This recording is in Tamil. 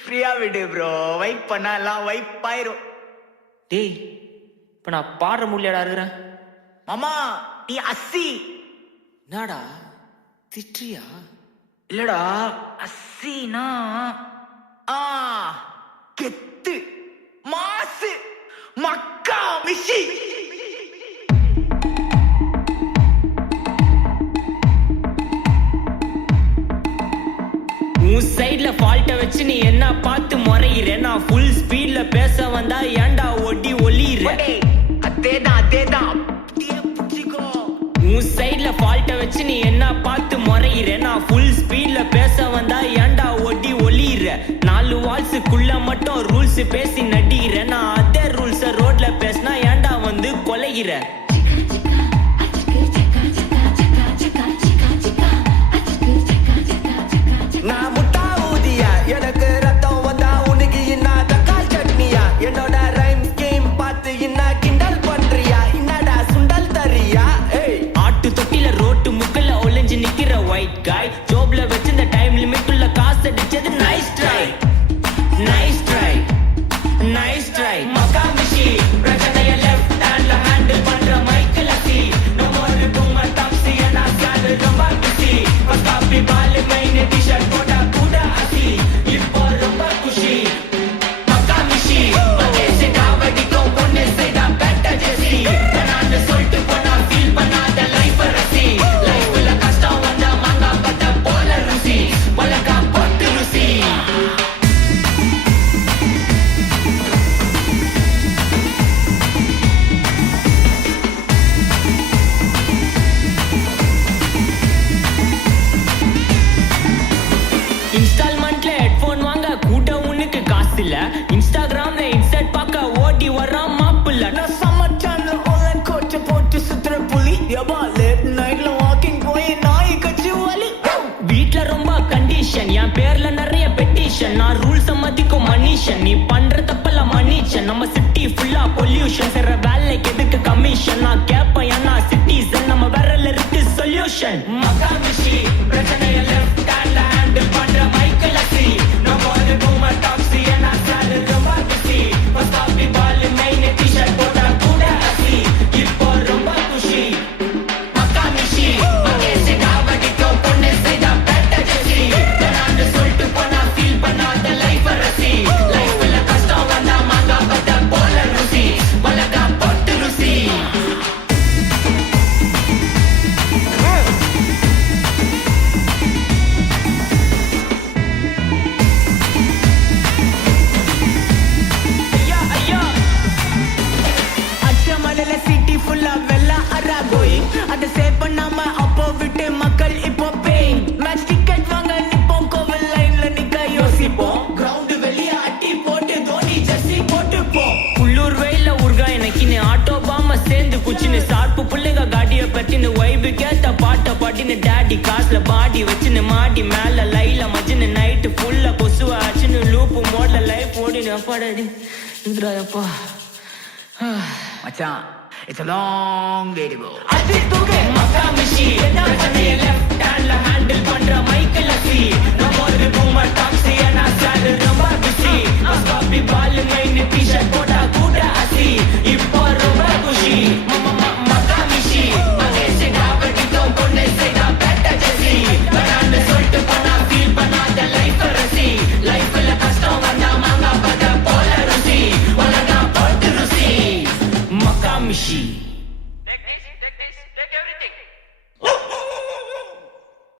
ஃப்ரீயா விடு ப்ரோ. வைப் பண்ணா எல்லாம் வைப் ஆயிரும். டேய் இப்ப நான் பாடுற முடியாடா இருக்கிறேன். மாமா நீ அஸ்ஸி. என்னடா திட்றியா? இல்லடா அஸ்ஸினா கெத்து மாசு மக்கா மிஷி. உன் சைட்ல ஃபால்ட்ட வச்சு நீ என்ன பார்த்து முறையிற? நான் ஃபுல் ஸ்பீட்ல பேச வந்தா ஏன்டா ஒட்டி ஒளியிற? அதேதான் அதேதான் புடிச்சுக்கோ. உன் சைட்ல ஃபால்ட்ட வச்சு நீ என்ன பார்த்து முறையிற? நான் ஃபுல் ஸ்பீட்ல பேச வந்தா ஏன்டா ஒட்டி ஒளியிற? 4 வால்ஸுக்குள்ள மட்டும் ரூல்ஸ் பேசி நடிகிற. நான் அதே ரூல்ஸ ரோட்ல பேசினா ஏன்டா வந்து கொலைகிற? நான் முட்டா ஊதியா, எனக்கு ரத்தம் வந்தா உனக்கு இன்னா தக்காளி சட்னியா? என்னோட ரைம் ஸ்கீம் பார்த்து இன்னா கிண்டல் பண்றியா? என்னடா சுண்டல் தரியா? ஆட்டு தொட்டில ரோட்டு முக்கல்ல ஒளிஞ்சு நிக்கிற ஒயிட் காய். ஜோப்ல வச்சிருந்த டைம் லிமிட் உள்ள காசு அடிச்சது nice try nice try nice try. மக்கா மிஷி பிரச்சனைய லெஃப்ட் ஹேண்ட்ல ஹேண்டில் பண்ற மைக்கேல் அசி. No more boomer taxi and ஆஸ்கால் ரொம்ப பிஸி. காபி பால் மைன் டி-ஷர்ட் போட்டா கூட அசி. இப்போ ரொம்ப குஷி மக்கா மிஷி. மகேஷ் காவடிக்கும் பொண்ணு செய்தா பெட்ட ஜெசி. நான் சொல்லிட்டு போனா ஃபீல் பண்ணாத லைஃப் ரசி. லைஃப்ல கஷ்டம் வந்தா மாங்கா பத்த போல ருசி. பலகா போட்டு ருசி. இன்ஸ்டால்மெண்ட்ல ஹெட்போன் வாங்க கூட்ட உனக்கு காசு இல்ல. இன்ஸ்டாகிராம்ல இன்ஸ்டன்ட் பார்க்க ஓடி வரான் மாப்பிள்ள. நான் சம்மர் சேனல் ஆன்லைன் கோச்ச போட்டு சுத்துற புலி. யபா லேட் நைட்ல வாக்கிங் போய் நாய் கச்சி வலி. வீட்ல ரொம்ப கண்டிஷன், என் பேர்ல நிறைய பெட்டிஷன். நான் ரூல்ஸ் மதிக்கும் மனுஷன், நீ பண்ற தப்பெல்லாம் மன்னிச்சன். நம்ம சிட்டி ஃபுல்லா பொல்யூஷன், செய்ற வேலைக்கு எதுக்கு கமிஷன்? நான் கேப்பேன் ஏன்னா சிட்டிசன், நம்ம விரல்ல இருக்கு சொல்யூஷன். மக்கா மிஷி பிரச்சனைய லெஃப்ட் ஹேண்ட்ல ஹேண்டில் பண்ற மைக்கேல் அசி. நம்ம ஒரு பூமர் டாக்ஸி அண்ட் ஆஸ்கால் ரொம்ப பிஸி. காபி பால் மைன் டி-ஷர்ட் போட்டா கூட அசி. இப்போ ரொம்ப குஷி மக்கா மிஷி. மகேஷ் காவடிக்கும் பொண்ணு செய்தா பெட்ட ஜெசி. நான் சொல்லிட்டு போனா ஃபீல் பண்ணாத லைஃப் ரசி. லைஃப்ல கஷ்டம் வந்தா மாங்கா பத்த போல ருசி. பலகா போட்டு ருசி. ஐயா ஐயா அச்சமலையில சிட்டி ஃபுல்லா வெள்ள அரா கோயிங். அதை சேவ் பண்ணாம அப்போ விட்டு மக்கள் இப்போ பேயிங். மேட்ச் டிக்கெட் வாங்க நிப்போம், கோவில் லைன்ல நிக்க யோசிப்போம். கிரவுண்ட் வெளிய அட்டி போட்டு தோனி ஜெர்சி போட்டு போ. உள்ளூர் வெயில உருகா எனக்குன்னு ஆட்டோ பாம சேர்ந்து குச்சின்னு. சார்பு புள்ளைங்க காடிய பத்தின்னு வைபு கேட்ட பாட்ட பாட்டின்னு. டேடி காசுல பாடி வச்சுன்னு மாடி மேல லைல மஜின்னு. நைட்டு ஃபுல்லா கொசுவ ஆச்சுன்னு லூப்பு மோட்ல லைஃப் ஓடினு. அப்பாடி இந்திராயப்பா. மச்சான் it's a long way to go. அது தூக்கு மக்கா மிஷி. பிரச்சனைய லெஃப்ட் ஹேண்ட்ல ஹேண்டில் பண்ற மைக்கேல்